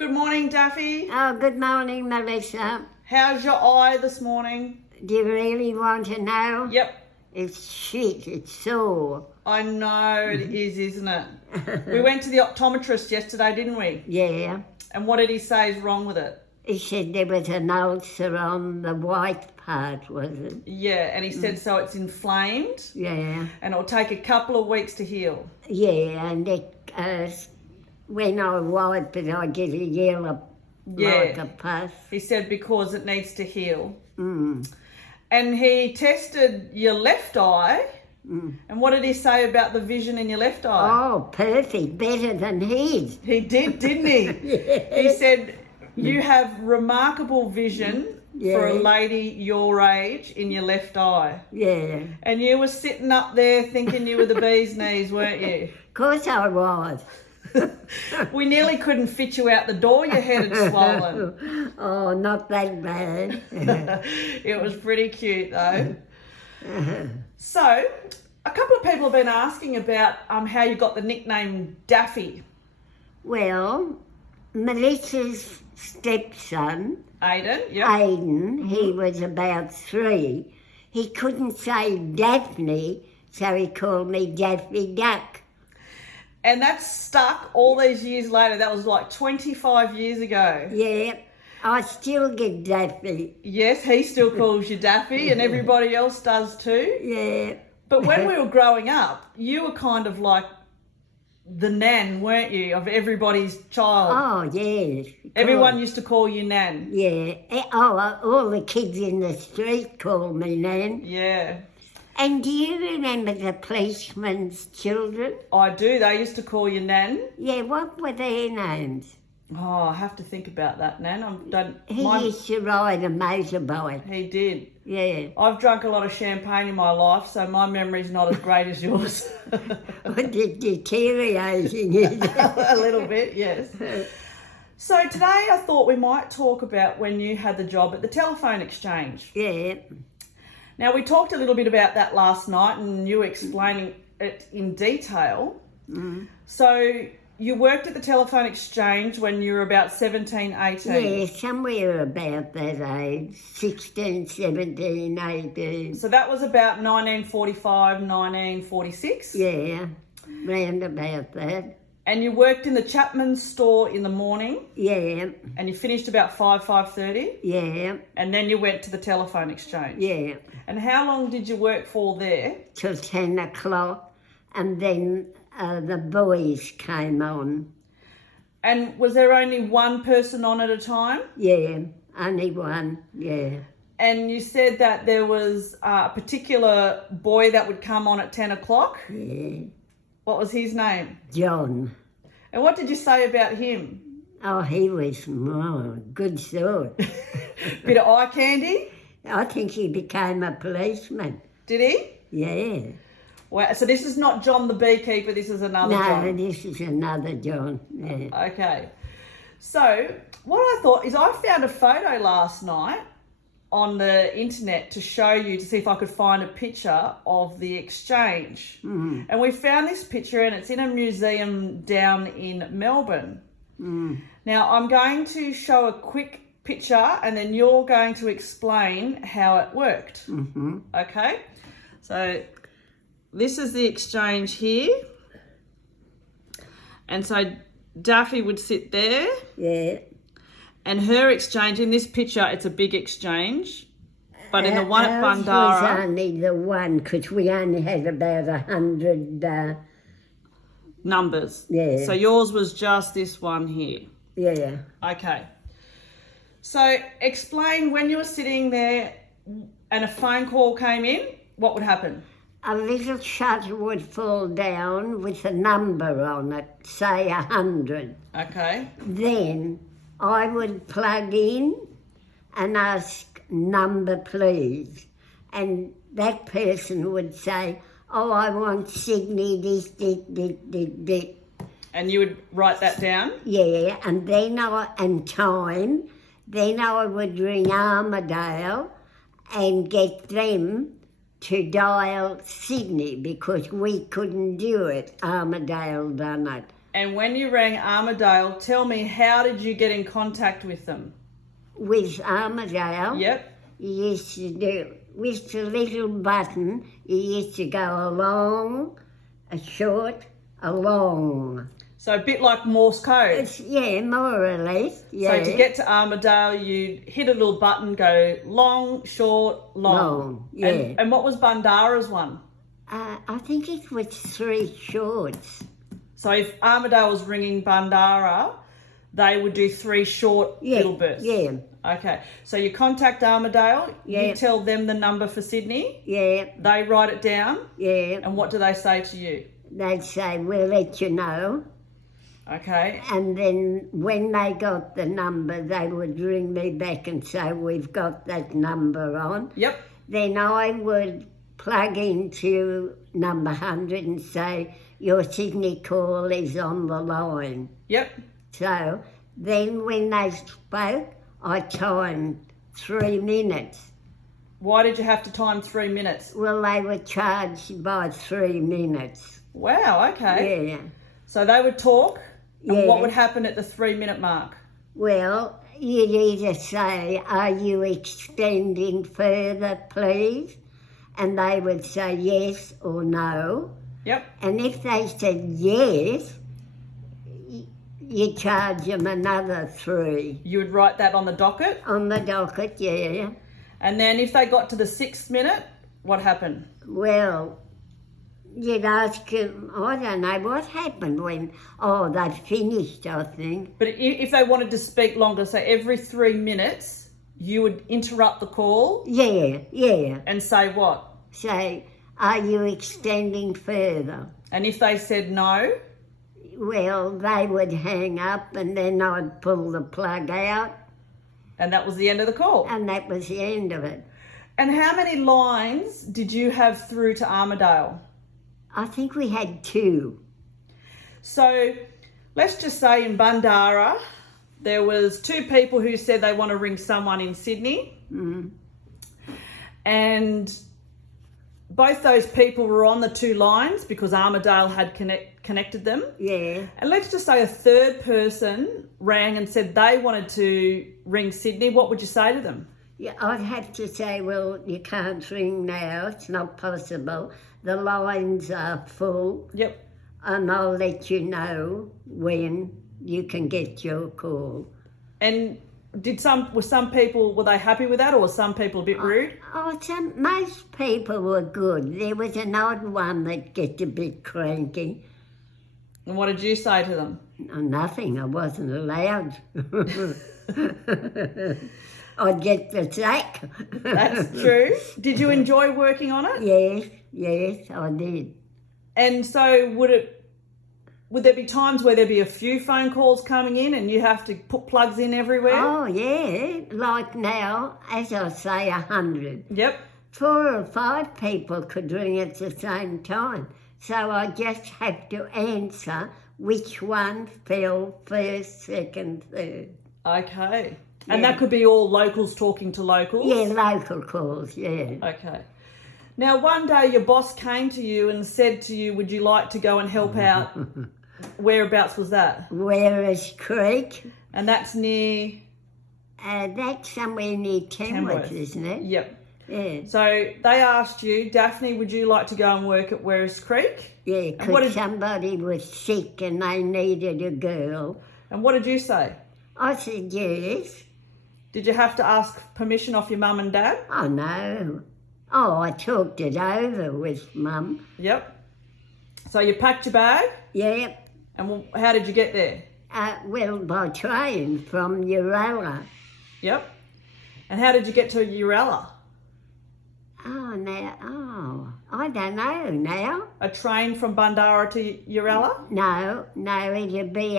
Good morning, Daffy. Oh, good morning, Melissa. How's your eye this morning? Do you really want to know? Yep. It's shit, it's sore. I know it is, isn't it? We went to the optometrist yesterday, didn't we? Yeah. And what did he say is wrong with it? He said there was an ulcer on the white part, was it? Yeah, and he said so it's inflamed Yeah. and it'll take a couple of weeks to heal. Yeah, and when I wipe it, I get a yellow like a pus. He said because it needs to heal. Mm. And he tested your left eye. Mm. And what did he say about the vision in your left eye? Oh, perfect. Better than his. He did, didn't he? Yeah. He said you have remarkable vision for a lady your age in your left eye. Yeah. And you were sitting up there thinking you were the bee's knees, weren't you? Of course I was. We nearly couldn't fit you out the door, your head had swollen. Oh, not that bad. It was pretty cute though. So, a couple of people have been asking about how you got the nickname Daffy. Well, Melissa's stepson, Aidan, he was about 3. He couldn't say Daphne, so he called me Daffy Duck. And that's stuck all these years later. That was like 25 years ago. Yeah, I still get Daffy. Yes, he still calls you Daffy and everybody else does too. Yeah. But when we were growing up, you were kind of like the nan, weren't you, of everybody's child? Oh, yes. Everyone used to call you Nan. Yeah. Oh, all the kids in the street call me Nan. Yeah. And do you remember the policeman's children? I do. They used to call you Nan. Yeah, what were their names? Oh, I have to think about that, Nan. He used to ride a motorbike. He did. Yeah. I've drunk a lot of champagne in my life, so my memory's not as great as yours. Deteriorating, is it? A little bit, yes. So today I thought we might talk about when you had the job at the telephone exchange. Yeah. Now, we talked a little bit about that last night and you were explaining it in detail. Mm. So you worked at the telephone exchange when you were about 17, 18. Yeah, somewhere about that age, 16, 17, 18. So that was about 1945, 1946? Yeah, round about that. And you worked in the Chapman's store in the morning? Yeah. And you finished about 5:30? Yeah. And then you went to the telephone exchange? Yeah. And how long did you work for there? Till 10 o'clock, and then the boys came on. And was there only one person on at a time? Yeah, only one, yeah. And you said that there was a particular boy that would come on at 10 o'clock? Yeah. What was his name? John. And what did you say about him? Oh, he was good sort. Bit of eye candy? I think he became a policeman. Did he? Yeah. Wow. So this is not John the beekeeper, this is another John? No, this is another John, yeah. Okay. So what I thought is I found a photo last night on the internet to show you, to see if I could find a picture of the exchange. Mm. And we found this picture and it's in a museum down in Melbourne. Mm. Now I'm going to show a quick picture and then you're going to explain how it worked. Mm-hmm. Okay? So this is the exchange here. And so Daffy would sit there. Yeah. And her exchange, in this picture, it's a big exchange. But in the one at Ours Bandara... was only the one, because we only had about 100... numbers. Yeah. So yours was just this one here. Yeah. Okay. So explain when you were sitting there and a phone call came in, what would happen? A little shutter would fall down with a number on it, say 100. Okay. Then I would plug in and ask number please, and that person would say, oh, I want Sydney this. And you would write that down? Yeah, and then time, then I would ring Armadale and get them to dial Sydney because we couldn't do it. Armadale done it. And when you rang Armadale, tell me, how did you get in contact with them? With Armadale, Yep. you used to do, with the little button, you used to go along, a short, a long. So a bit like Morse code. Yeah, more or less, yeah. So to get to Armadale, you hit a little button, go long, short, long. Long, yeah. And what was Bandara's one? I think it was 3 shorts. So if Armadale was ringing Bandara, they would do 3 short little bursts. Yeah. Okay. So you contact Armadale, Yeah. you tell them the number for Sydney, Yeah, they write it down, yeah. and what do they say to you? They'd say, we'll let you know. Okay. And then when they got the number, they would ring me back and say, we've got that number on. Yep. Then I would plug into number 100 and say, your Sydney call is on the line. Yep. So then when they spoke, I timed 3 minutes. Why did you have to time 3 minutes? Well, they were charged by 3 minutes. Wow, okay. Yeah. So they would talk, and Yeah. what would happen at the 3 minute mark? Well, you'd either say, are you extending further, please? And they would say yes or no. Yep. And if they said yes, you charge them another 3. You would write that on the docket, On the docket, yeah. and then if they got to the 6th minute, what happened? Well, you'd ask them, I don't know what happened when, they'd finished, I think. But if they wanted to speak longer, so every 3 minutes, you would interrupt the call Yeah. and say what? Say, are you extending further? And if they said no, Well, they would hang up and then I'd pull the plug out and that was the end of the call. and that was the end of it. And how many lines did you have through to Armadale? I think we had 2. So let's just say in Bandara, there was 2 people who said they want to ring someone in Sydney. Mm. And both those people were on the 2 lines because Armadale had connected them. Yeah. And let's just say a 3rd person rang and said they wanted to ring Sydney. What would you say to them? Yeah, I'd have to say, well, you can't ring now. It's not possible. The lines are full. Yep. And I'll let you know when you can get your call. And were some people, were they happy with that, or were some people a bit rude? Most people were good. There was an odd one that get a bit cranky. And what did you say to them? Nothing. I wasn't allowed. I'd get the sack. That's true. Did you enjoy working on it? Yes, I did. And so would there be times where there'd be a few phone calls coming in and you have to put plugs in everywhere? Oh, yeah. Like now, as I say, 100. Yep. 4 or 5 people could ring at the same time. So I just have to answer which one fell first, second, third. Okay. And Yeah. that could be all locals talking to locals? Yeah, local calls, yeah. Okay. Now, one day your boss came to you and said to you, would you like to go and help out? Whereabouts was that? Werris Creek. And that's near... That's somewhere near Tamworth, isn't it? Yep. Yeah. So they asked you, Daphne, would you like to go and work at Werris Creek? Yeah, what because did- somebody was sick and they needed a girl. And what did you say? I said yes. Did you have to ask permission off your mum and dad? Oh, no. Oh, I talked it over with Mum. Yep. So you packed your bag, Yep. and how did you get there? Well, by train from Uralla. Yep. And how did you get to Uralla? I don't know now. A train from Bandara to Uralla? No, it'd be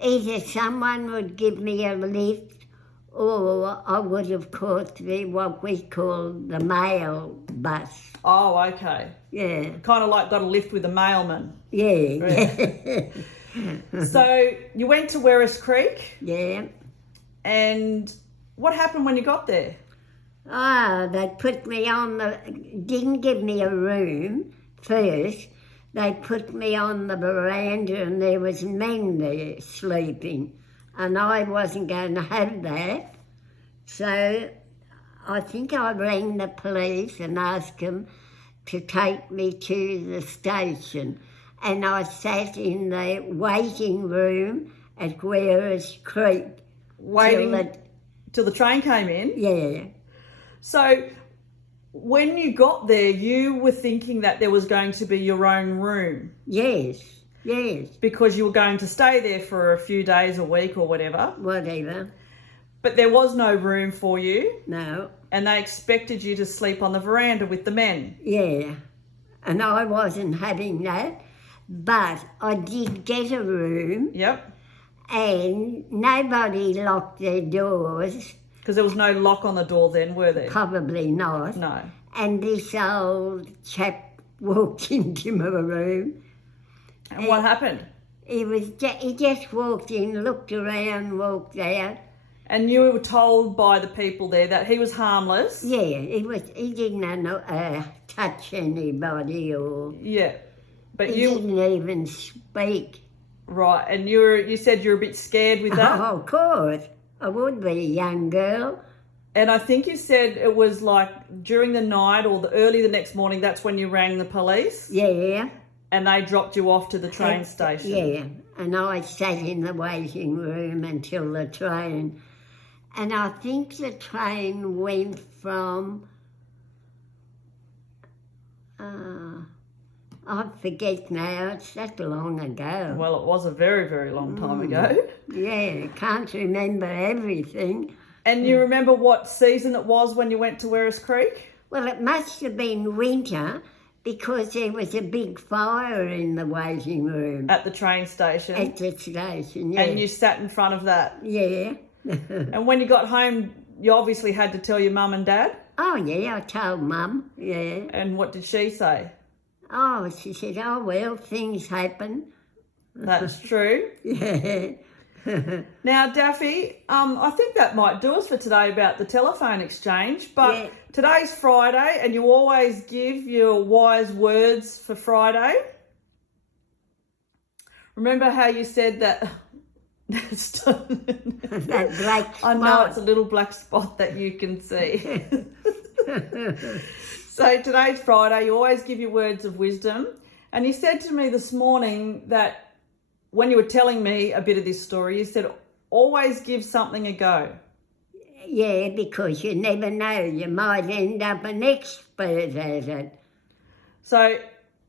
either someone would give me a lift or I would have caught what we call the mail bus. Oh, okay. Yeah. Kind of like got a lift with the mailman. Yeah. So you went to Werris Creek, Yeah. and what happened when you got there? They put me on didn't give me a room first. they put me on the veranda and there was men there sleeping, and I wasn't going to have that. So I think I rang the police and asked them to take me to the station, and I sat in the waiting room at Werris Creek. Waiting till the train came in? Yeah. So when you got there, you were thinking that there was going to be your own room? Yes. Because you were going to stay there for a few days, a week or whatever? Whatever. But there was no room for you? No. And they expected you to sleep on the veranda with the men? Yeah. And I wasn't having that, but I did get a room. Yep. And nobody locked their doors. Because there was no lock on the door then, were there? Probably not. No. And this old chap walked into my room. And what happened? He just walked in, looked around, walked out. And you were told by the people there that he was harmless? Yeah, he didn't touch anybody or... Yeah. But he didn't even speak. Right, and you said you're a bit scared with that? Oh, of course. I would be a young girl. And I think you said it was like during the night or early the next morning, that's when you rang the police? Yeah. And they dropped you off to the train station? Yeah, and I sat in the waiting room until the train. And I think the train went from... I forget now, it's that long ago. Well, it was a very, very long time ago. Yeah, can't remember everything. And you remember what season it was when you went to Werris Creek? Well, it must have been winter because there was a big fire in the waiting room. At the train station? At the station, yeah. And you sat in front of that? Yeah. And when you got home, you obviously had to tell your mum and dad? Oh, yeah, I told Mum, yeah. And what did she say? Oh, she said, oh, well, things happen. That's true. Yeah. Now, Daffy, I think that might do us for today about the telephone exchange, but today's Friday and you always give your wise words for Friday. Remember how you said that... That black spot. I know it's a little black spot that you can see. So today's Friday, you always give your words of wisdom. And you said to me this morning that when you were telling me a bit of this story, you said, always give something a go. Yeah, because you never know. You might end up an expert at it. So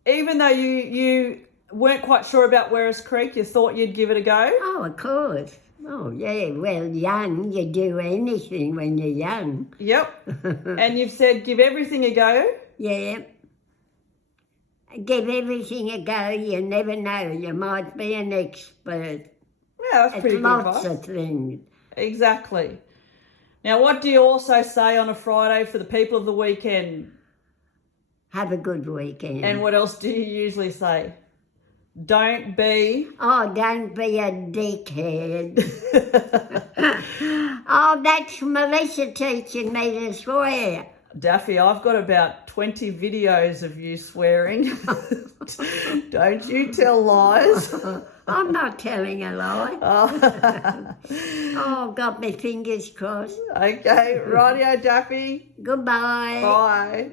even though you weren't quite sure about Werris Creek, you thought you'd give it a go? Oh, of course. Oh, yeah. Well, young, you do anything when you're young. Yep. And you've said give everything a go? Yeah. Give everything a go. You never know. You might be an expert. Yeah, that's pretty good advice. Lots of things. Exactly. Now, what do you also say on a Friday for the people of the weekend? Have a good weekend. And what else do you usually say? Don't be... Oh, don't be a dickhead. Oh, that's Melissa teaching me to swear. Daffy, I've got about 20 videos of you swearing. Don't you tell lies. I'm not telling a lie. Oh, got my fingers crossed. Okay, rightio, Daffy. Goodbye. Bye.